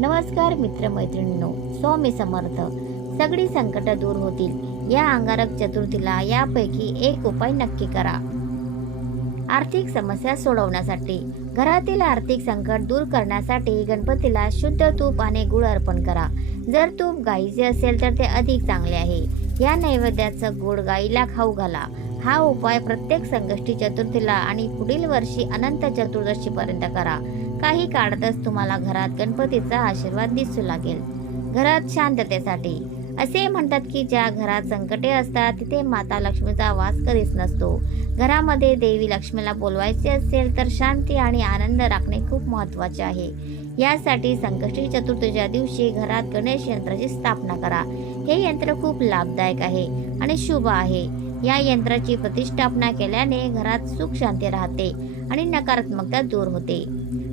नमस्कार मित्रमैत्रिणींनो, स्वामी समर्थ. सगळी संकट दूर होतील या अंगारक चतुर्थीला यापैकी एक उपाय नक्की करा. आर्थिक समस्या सोडवण्यासाठी, घरातील आर्थिक संकट दूर करण्यासाठी गणपतीला शुद्ध तूप आणि गुळ अर्पण करा. जर तूप गाईचे असेल तर ते अधिक चांगले आहे. या नैवेद्याचं गुळ गाईला खाऊ घाला. हा उपाय प्रत्येक संकष्टी चतुर्थीला आणि पुढील वर्षी अनंत चतुर्दशी पर्यंत करा. काही काळातच तुम्हाला घरात गणपतीचा आशीर्वाद दिसू लागेल. घरात शांततेसाठी, असे म्हणतात की ज्या घरात संकटे असतात तिथे माता लक्ष्मीचा वास कधीच नसतो. घरामध्ये देवी लक्ष्मीला बोलवायचे असेल तर शांती आणि आनंद राखणे खूप महत्त्वाचे आहे. यासाठी संकष्टी चतुर्थीच्या दिवशी घरात गणेश यंत्राची स्थापना करा. हे यंत्र खूप लाभदायक आहे आणि शुभ आहे. या यंत्राची प्रतिष्ठापना केल्याने घरात सुख शांती राहते आणि नकारात्मकता दूर होते.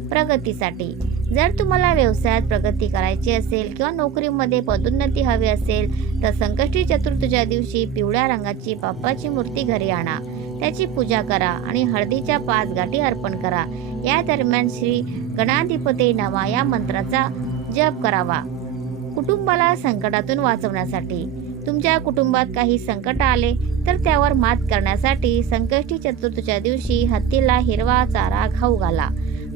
प्रगतीसाठी, जर तुम्हाला व्यवसायात प्रगती करायची असेल किंवा नोकरीमध्ये पदोन्नती हवी असेल तर संकष्टी चतुर्थीच्या दिवशी पिवळ्या रंगाची बाप्पाची मूर्ती घरी आणा. त्याची पूजा करा आणि हळदीच्या 5 गाठी अर्पण करा. या दरम्यान श्री गणाधिपते नमः या मंत्राचा जप करावा. कुटुंबाला संकटातून वाचवण्यासाठी, तुमच्या कुटुंबात काही संकट आले तर त्यावर मात करण्यासाठी संकष्टी चतुर्थीच्या दिवशी हत्तीला हिरवा चारा खाऊ घाला.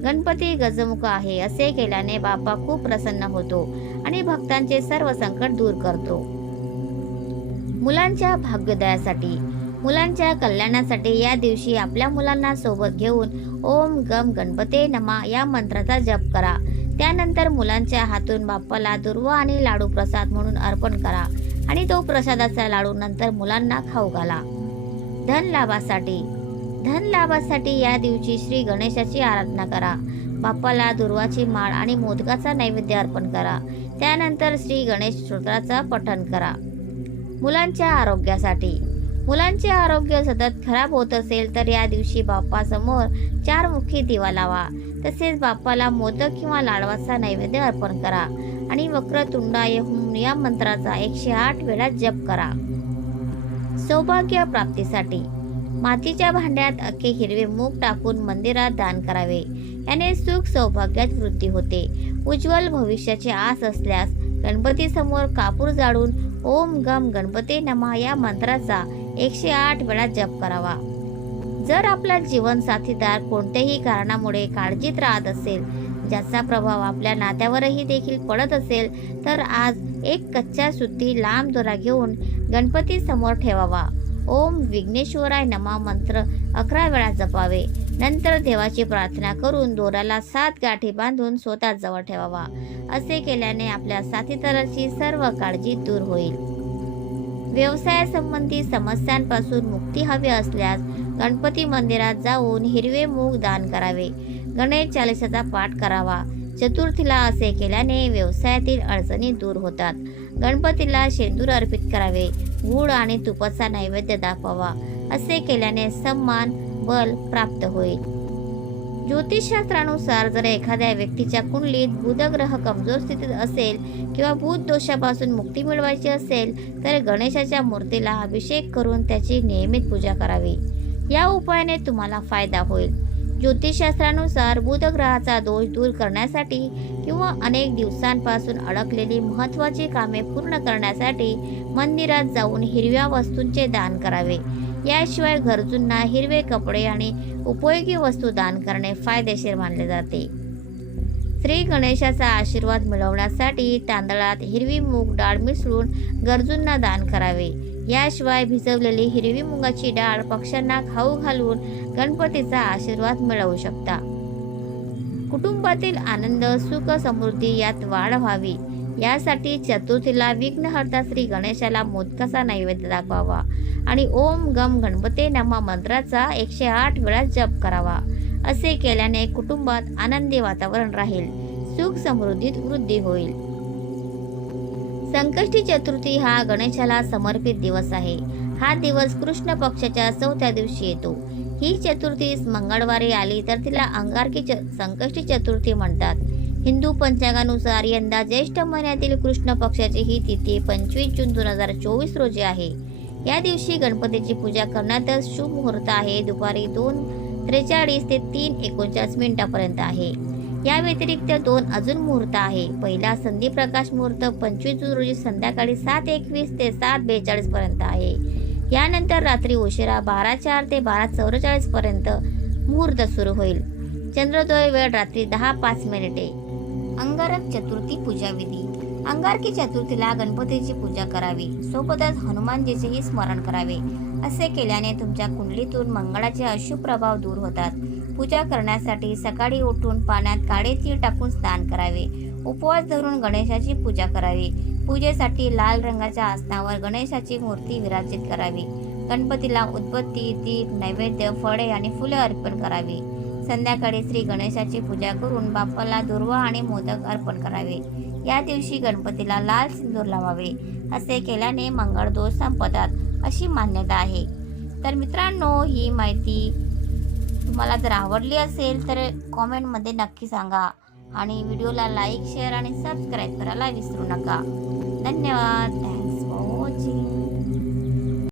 गणपती गजमुख आहे असे केल्याने बाप्पा खूप प्रसन्न होतो आणि भक्तांचे सर्व संकट दूर करतो. मुलांच्या भाग्योदयासाठी, मुलांच्या कल्याणासाठी या दिवशी आपल्या मुलांना सोबत घेऊन ओम गम गणपते नमः या मंत्राचा जप करा. त्यानंतर मुलांच्या हातून बाप्पाला दुर्वा आणि लाडू प्रसाद म्हणून अर्पण करा आणि तो प्रसादाचा लाडू नंतर मुलांना खाऊ घाला. धन लाभासाठी या दिवशी श्री गणेशाची आराधना करा. बाप्पाला दुर्वाची माळ आणि मोदकाचा नैवेद्य अर्पण करा. त्यानंतर श्री गणेश स्तोत्राचा पठण करा. मुलांच्या आरोग्यासाठी, मुलांचे आरोग्य सतत खराब होत असेल तर या दिवशी बाप्पासमोर 4 मुखी दिवा लावा. तसेच बाप्पाला मोदक किंवा लाडवाचा नैवेद्य अर्पण करा आणि वक्रतुंडाय हुम या मंत्राचा 108 वेळा जप करा. सौभाग्य प्राप्तीसाठी, मातीच्या भांड्यात अख्खे हिरवे मूग टाकून मंदिरात दान करावे. याने सुख सौभाग्यात वृद्धी होते. उज्ज्वल भविष्याची आस असल्यास गणपती समोर कापूर जाळून ओम गम गणपते नमः या मंत्राचा 108 वेळा जप करावा. जर आपला जीवन साथीदार कोणत्याही कारणामुळे काळजीत राहत असेल, ज्याचा प्रभाव आपल्या नात्यावरही देखील पडत असेल तर आज एक कच्च्या सुती लांब दोरा घेऊन गणपती समोर ठेवावा. ओम विघ्नेश्वराय नमः मंत्र 11 वेळा जपावे. नंतर देवाची प्रार्थना करून दोऱ्याला 7 गाठी बांधून स्वतः जवळ ठेवावा. असे केल्याने आपल्या साथीदाराची सर्व काळजी दूर होईल. व्यवसायासंबंधी समस्यांपासून मुक्ती हवी असल्यास गणपती मंदिरात जाऊन हिरवे मूग दान करावे. गणेश चालीसाचा पाठ करावा. चतुर्थीला असे केल्याने व्यवसायातील अडचणी दूर होतात. गणपतीला शेंदूर अर्पित करावे. गुळ आणि तुपाचा नैवेद्य दाखवावा. असे केल्याने सन्मान बल प्राप्त होईल. ज्योतिषशास्त्रानुसार जर एखाद्या व्यक्तीच्या कुंडलीत बुध ग्रह कमजोर स्थितीत असेल किंवा भूत दोषापासून मुक्ती मिळवायची असेल तर गणेशाच्या मूर्तीला अभिषेक करून त्याची नियमित पूजा करावी. या उपायाने तुम्हाला फायदा होईल. ज्योतिषशास्त्रानुसार बुध ग्रहाचा दोष दूर करण्यासाठी किंवा अनेक दिवसांपासून अडकलेली महत्त्वाची कामे पूर्ण करण्यासाठी मंदिरात जाऊन हिरव्या वस्तूंचे दान करावे. याशिवाय गरजूंना हिरवे कपडे आणि उपयोगी वस्तू दान करणे फायदेशीर मानले जाते. श्री गणेशाचा आशीर्वाद मिळवण्यासाठी तांदळात हिरवी मूग डाळ मिसळून गरजूंना दान करावे. याशिवाय भिजवलेली हिरवी मुगाची डाळ पक्ष्यांना खाऊ घालून गणपतीचा आशीर्वाद मिळवू शकता. कुटुंबातील आनंद सुख समृद्धी यात वाढ व्हावी यासाठी चतुर्थीला विघ्नहर्ता श्री गणेशाला मोदकाचा नैवेद्य दाखवावा आणि ओम गम गणपते नमः मंत्राचा 108 वेळा जप करावा. असे केल्याने कुटुंबात आनंदी वातावरण राहील. सुख समृद्धीत वृद्धी होईल. संकष्टी चतुर्थी हा गणेशाला समर्पित दिवस आहे. हा दिवस कृष्ण पक्षाच्या 4थ्या दिवशी येतो. ही चतुर्थी मंगळवारी आली तर तिला अंगारकी संकष्टी चतुर्थी म्हणतात. हिंदू पंचांगानुसार यंदा ज्येष्ठ महिन्यातील कृष्ण पक्षाची ही तिथी 25 जून 2024 रोजी आहे. या दिवशी गणपतीची पूजा करण्यातच शुभ मुहूर्त आहे. दुपारी 2:43 ते 3:39 मिनिटापर्यंत आहे. या व्यतिरिक्त 2 अजून मुहूर्त आहे. पहिला संधी प्रकाश मुहूर्त 25 जून रोजी संध्याकाळी 7:21 ते 7:42 पर्यंत आहे. यानंतर रात्री उशिरा 12:04 ते 12:44 पर्यंत मुहूर्त सुरू होईल. चंद्रोदय वेळ रात्री 10:05 अंगारक चतुर्थी पूजा विधी. अंगारकी चतुर्थीला गणपतीची पूजा करावी, सोबतच हनुमानजीचेही स्मरण करावे. असे केल्याने तुमच्या कुंडलीतून मंगळाचे अशुभ प्रभाव दूर होतात. पूजा करण्यासाठी सकाळी उठून पाण्यात काळे तीळ टाकून स्नान करावे. उपवास धरून गणेशाची पूजा करावी. पूजेसाठी लाल रंगाच्या आसनावर गणेशाची मूर्ती विराजित करावी. गणपतीला उदबत्ती, दीप, नैवेद्य, फळे आणि फुले अर्पण करावी. संध्याकाळी श्री गणेशाची पूजा करून बाप्पाला दुर्वा आणि मोदक अर्पण करावे. या दिवशी गणपतीला लाल सिंदूर लावावे. असे केल्याने मंगळ दोष संपतात अशी मान्यता आहे. तर मित्रांनो, ही माहिती तुम्हाला जर आवडली असेल तर कॉमेंटमध्ये नक्की सांगा आणि व्हिडिओला लाईक, शेअर आणि सबस्क्राईब करायला विसरू नका. धन्यवाद.